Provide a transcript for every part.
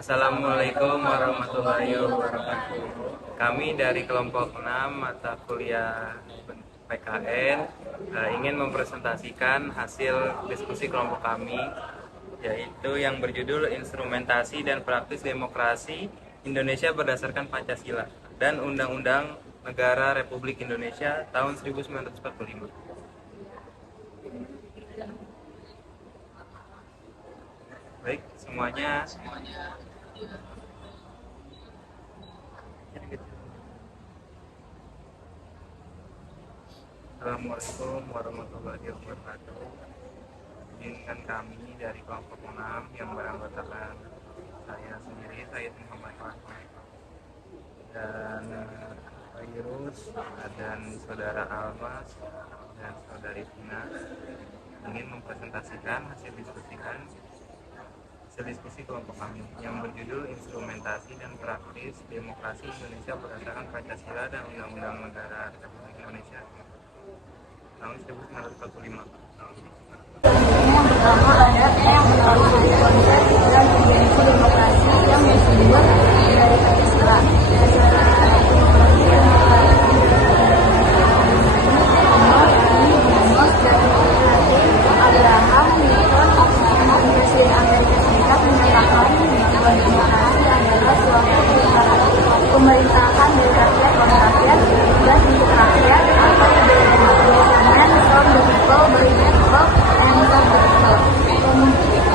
Assalamualaikum warahmatullahi wabarakatuh. Kami dari kelompok 6 mata kuliah PKN ingin mempresentasikan hasil diskusi kelompok kami, yaitu yang berjudul Instrumentasi dan Praktis Demokrasi Indonesia berdasarkan Pancasila dan Undang-Undang Negara Republik Indonesia tahun 1945. Baik, semuanya. Assalamualaikum warahmatullahi wabarakatuh. Izinkan kami dari kelompok 6 yang beranggotakan saya sendiri, Said Muhammad Rahman, dan Virus, dan saudara Almas dan saudari Tina, ingin mempresentasikan hasil diskusi kelompok kami yang berjudul Instrumentasi dan Praktis Demokrasi Indonesia berdasarkan Pancasila dan Undang-Undang Negara Republik Indonesia tahun 1945. Yang pertama ada yang melalui konsep dan dimensi demokrasi yang bersumber dari Pancasila. Abraham Lincoln, Presiden Amerika Serikat, menyatakan bahwa demokrasi adalah suatu pemerintahan dari rakyat oleh rakyat dan untuk rakyat atau government from the people by the people and for the people.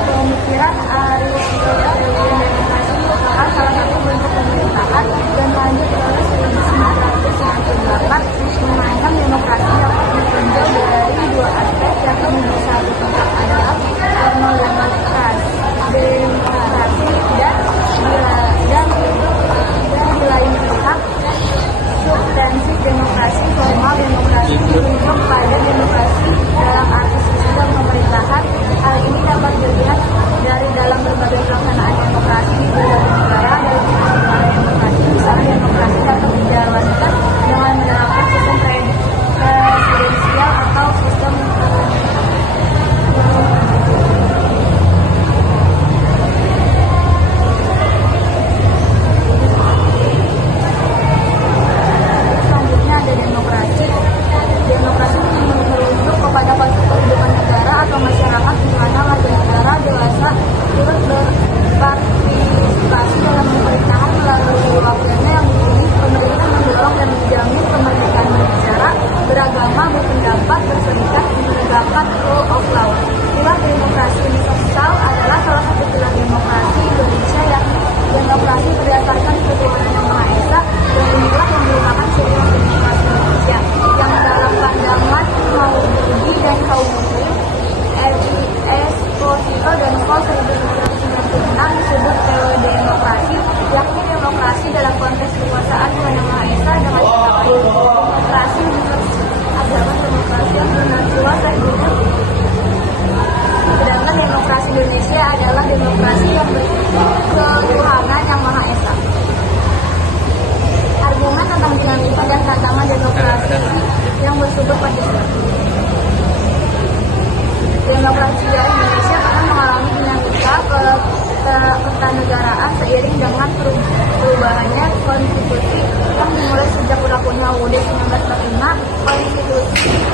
Pemikiran Aristotelian demokrasi merupakan salah satu bentuk pemerintahan dan lanjut terus 1998 mengenai demokrasi dapat ditinjau dari dua aspek, yakni nomor satu tentang adalah formal demokrasi dan di lain pihak substansi demokrasi. Formal demokrasi merujuk pada demokrasi dalam arti sistem pemerintahan. Hal ini dapat dilihat dari dalam berbagai pelaksanaan demokrasi di berbagai negara. Dalam pelaksanaan demokrasi, misalnya demokrasi dapat dijalankan dengan menerapkan sistem presidensial atau sistem Indonesia adalah demokrasi yang berketuhanan yang Maha Esa. Argumen tentang dinamika dan tantangan demokrasi yang bersumber Pancasila. Demokrasi sejarah Indonesia pernah mengalami dinamika ketatanegaraan seiring dengan perubahannya konstitusi yang dimulai sejak berlakunya UUD 1945, konstitusi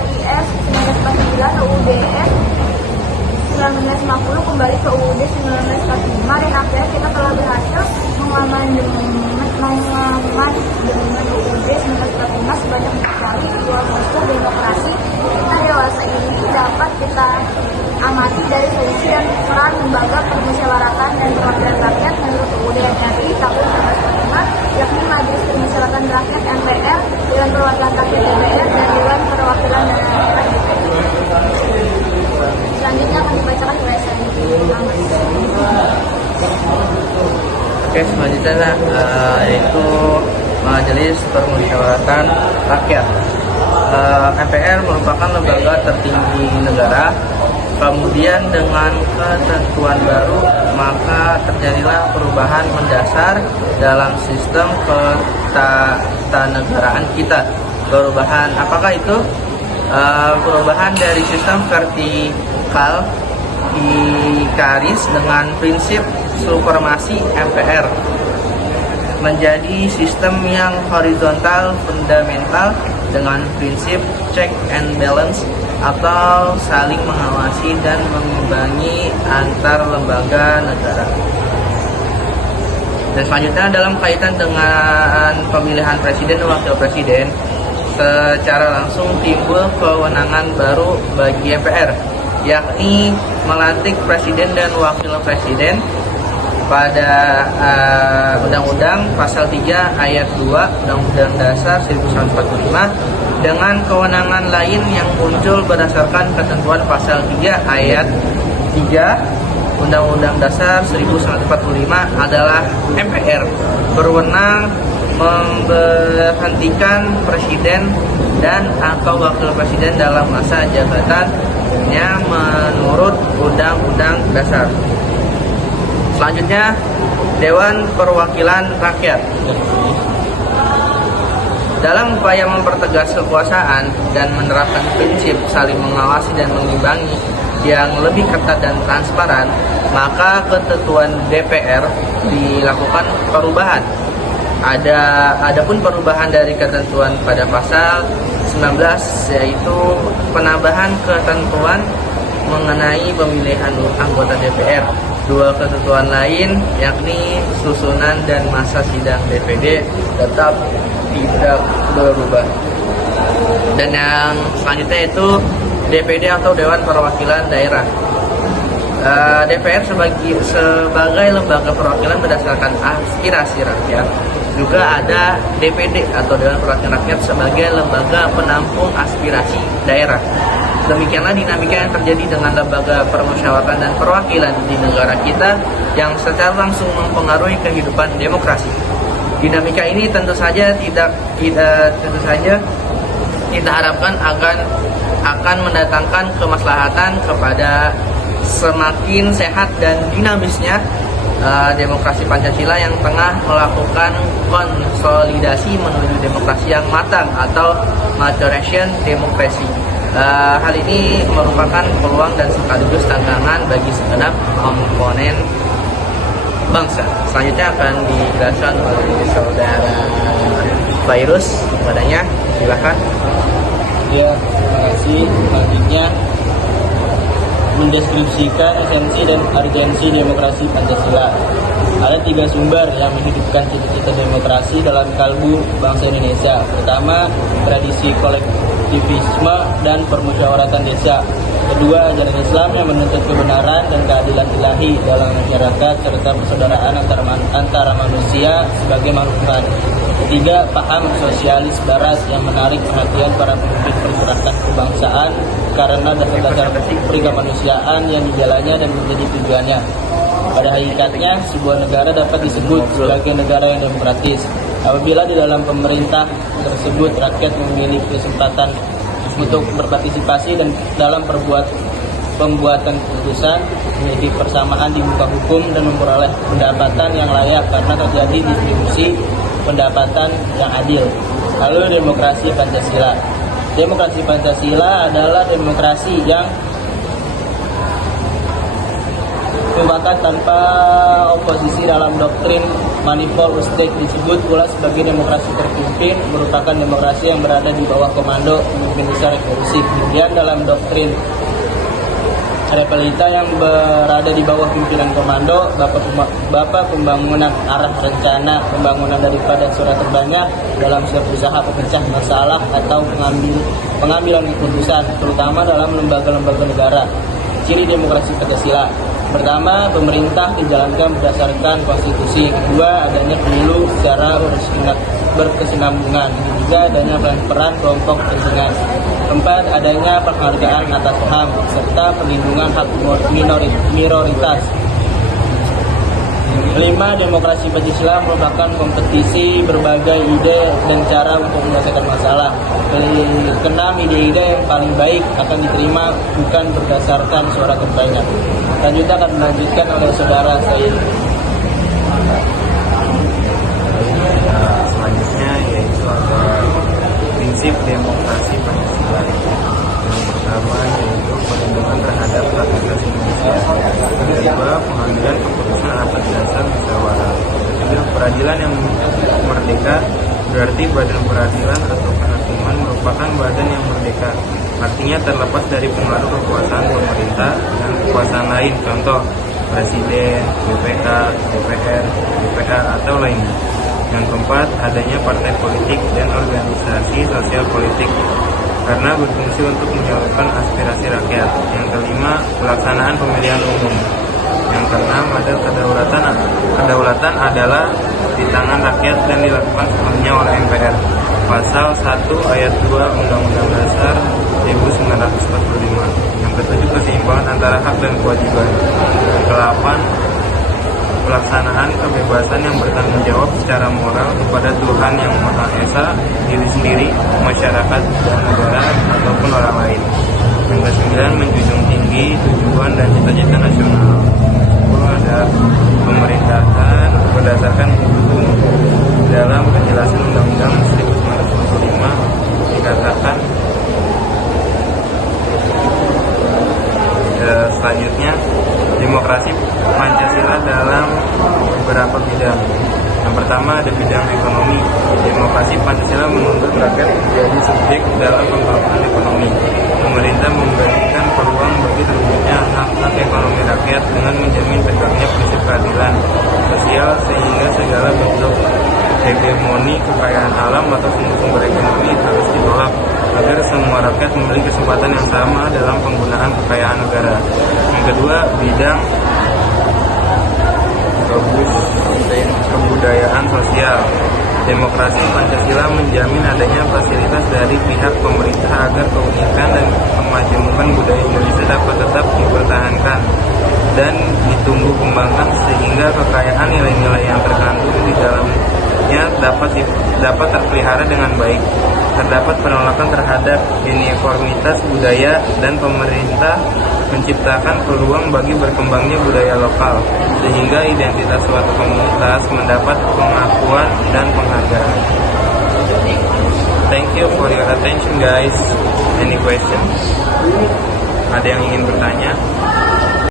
RIS 1949, UUDS 1950 kembali ke UUD 1945, dan akhirnya kita telah berhasil mengamandemen UUD 1945 sebanyak kali dua unsur demokrasi kita dewasa ini dapat kita amati dari fungsi dan peran lembaga permusyawaratan dan perwakilan rakyat menurut UUD RI tahun 1945, yakni Majelis Permusyawaratan Rakyat MPR, Dewan Perwakilan Rakyat DPR, dan Dewan Perwakilan Daerah DPR. Selanjutnya akan dibacakan ulasan. Oke, selanjutnya yaitu Majelis Permusyawaratan Rakyat. MPR merupakan lembaga tertinggi negara. Kemudian dengan ketentuan baru, maka terjadilah perubahan mendasar dalam sistem ketatanegaraan kita. Perubahan apakah itu? Perubahan dari sistem vertikal di garis dengan prinsip supremasi MPR menjadi sistem yang horizontal fundamental dengan prinsip check and balance atau saling mengawasi dan mengimbangi antar lembaga negara. Dan selanjutnya dalam kaitan dengan pemilihan presiden dan wakil presiden, secara langsung timbul kewenangan baru bagi MPR, yakni melantik presiden dan wakil presiden pada Undang-Undang Pasal 3 Ayat 2 Undang-Undang Dasar 1945 dengan kewenangan lain yang muncul berdasarkan ketentuan Pasal 3 Ayat 3 Undang-Undang Dasar 1945 adalah MPR berwenang memberhentikan presiden dan atau wakil presiden dalam masa jabatannya menurut Undang-Undang Dasar. Selanjutnya, Dewan Perwakilan Rakyat. Dalam upaya mempertegas kekuasaan dan menerapkan prinsip saling mengawasi dan mengimbangi yang lebih ketat dan transparan, maka ketentuan DPR dilakukan perubahan. Adapun perubahan dari ketentuan pada pasal 19 yaitu penambahan ketentuan mengenai pemilihan anggota DPR. Dua ketentuan lain yakni susunan dan masa sidang DPD tetap tidak berubah. Dan yang selanjutnya itu DPD atau Dewan Perwakilan Daerah. DPR sebagai lembaga perwakilan berdasarkan aspirasi rakyat. Juga ada DPD atau Dewan Perwakilan Rakyat sebagai lembaga penampung aspirasi daerah. Demikianlah dinamika yang terjadi dengan lembaga permusyawaratan dan perwakilan di negara kita yang secara langsung mempengaruhi kehidupan demokrasi. Dinamika ini tentu saja kita harapkan akan mendatangkan kemaslahatan kepada semakin sehat dan dinamisnya demokrasi Pancasila yang tengah melakukan konsolidasi menuju demokrasi yang matang atau maturation demokrasi. Hal ini merupakan peluang dan sekaligus tantangan bagi segenap komponen bangsa. Selanjutnya akan dijelaskan oleh saudara Virus kepadanya. Silakan. Ya, terima kasih. Selanjutnya mendeskripsikan esensi dan urgensi demokrasi Pancasila. Ada 3 sumber yang menghidupkan cita-cita demokrasi dalam kalbu bangsa Indonesia. Pertama, tradisi kolektivisme dan permusyawaratan desa. Kedua, ajaran Islam yang menuntut kebenaran dan keadilan ilahi dalam masyarakat serta persaudaraan antara manusia sebagai makhluk Tuhan. Ketiga, paham sosialis barat yang menarik perhatian para pemimpin pergerakan kebangsaan karena dasar-dasar kemanusiaan yang dijalannya dan menjadi tujuannya. Pada hakikatnya, sebuah negara dapat disebut sebagai negara yang demokratis apabila di dalam pemerintah tersebut rakyat memiliki kesempatan untuk berpartisipasi dan dalam pembuatan keputusan, memiliki persamaan di muka hukum dan memperoleh pendapatan yang layak karena terjadi distribusi pendapatan yang adil. Lalu demokrasi Pancasila. Demokrasi Pancasila adalah demokrasi yang merupakan tanpa oposisi dalam doktrin manifold state, disebut pula sebagai demokrasi terpimpin, merupakan demokrasi yang berada di bawah komando pemimpin besar revolusi. Kemudian dalam doktrin Repelita yang berada di bawah pimpinan komando Bapak Pembangunan arah rencana pembangunan daripada surat terbanyak dalam setiap usaha pemecah masalah atau pengambilan keputusan, terutama dalam lembaga-lembaga negara. Ciri demokrasi Pancasila. Pertama, pemerintah dijalankan berdasarkan konstitusi. Kedua, adanya pemilu secara berkesinambungan. Ketiga, adanya peran kelompok kepentingan. Keempat, adanya penghargaan atas HAM serta perlindungan hak minoritas. Kelima, demokrasi Pancasila merupakan kompetisi berbagai ide dan cara untuk menyelesaikan masalah. Keenam, ide-ide yang paling baik akan diterima bukan berdasarkan suara terbanyak. Selanjutnya akan dilanjutkan oleh saudara Said. Selanjutnya yaitu ada prinsip demokrasi Pancasila. Yang pertama yaitu perlindungan terhadap hak asasi manusia. Kedua, pengambilan keputusan atas peradilan yang merdeka berarti badan peradilan atau kehakiman merupakan badan yang merdeka. Artinya terlepas dari pengaruh kekuasaan pemerintah dan kekuasaan lain, contoh presiden, BPK, DPR, DPR atau lainnya. Yang keempat, adanya partai politik dan organisasi sosial politik karena berfungsi untuk menyalurkan aspirasi rakyat. Yang kelima, pelaksanaan pemilihan umum. Yang keenam, ada kedaulatan adalah di tangan rakyat dan dilakukan sepenuhnya oleh MPR. Pasal 1 ayat 2 Undang-Undang Dasar 1945. Yang ketujuh, keseimbangan antara hak dan kewajiban. Yang kedelapan, pelaksanaan kebebasan yang bertanggung jawab secara moral kepada Tuhan Yang Maha Esa, diri sendiri, masyarakat, dan negara ataupun orang lain. Yang kesembilan, menjunjung tinggi tujuan dan cita-cita nasional. Ada pemerintahan berdasarkan hukum. Dalam penjelasan Undang-Undang 1945 dikatakan selanjutnya, demokrasi Pancasila dalam beberapa bidang. Yang pertama ada bidang ekonomi. Demokrasi Pancasila menuntut rakyat menjadi subjek dalam pembangunan ekonomi. Pemerintah memberikan peluang bagi terwujudnya hak-hak ekonomi rakyat dengan menjamin tegaknya prinsip keadilan sosial sehingga segala bentuk hegemoni kekayaan alam atau sumber ekonomi harus ditolak agar semua rakyat memiliki kesempatan yang sama dalam penggunaan kekayaan negara. Yang kedua, bidang kebudayaan sosial. Demokrasi Pancasila menjamin adanya fasilitas dari pihak pemerintah agar keunikan dan kemajemukan budaya Indonesia dapat tetap dipertahankan dan ditumbuh kembangkan sehingga kekayaan nilai-nilai yang terkandung di dalamnya dapat terpelihara dengan baik. Terdapat penolakan terhadap uniformitas budaya dan pemerintah menciptakan peluang bagi berkembangnya budaya lokal sehingga identitas suatu komunitas mendapat pengakuan dan penghargaan. Thank you for your attention guys. Any questions? Ada yang ingin bertanya?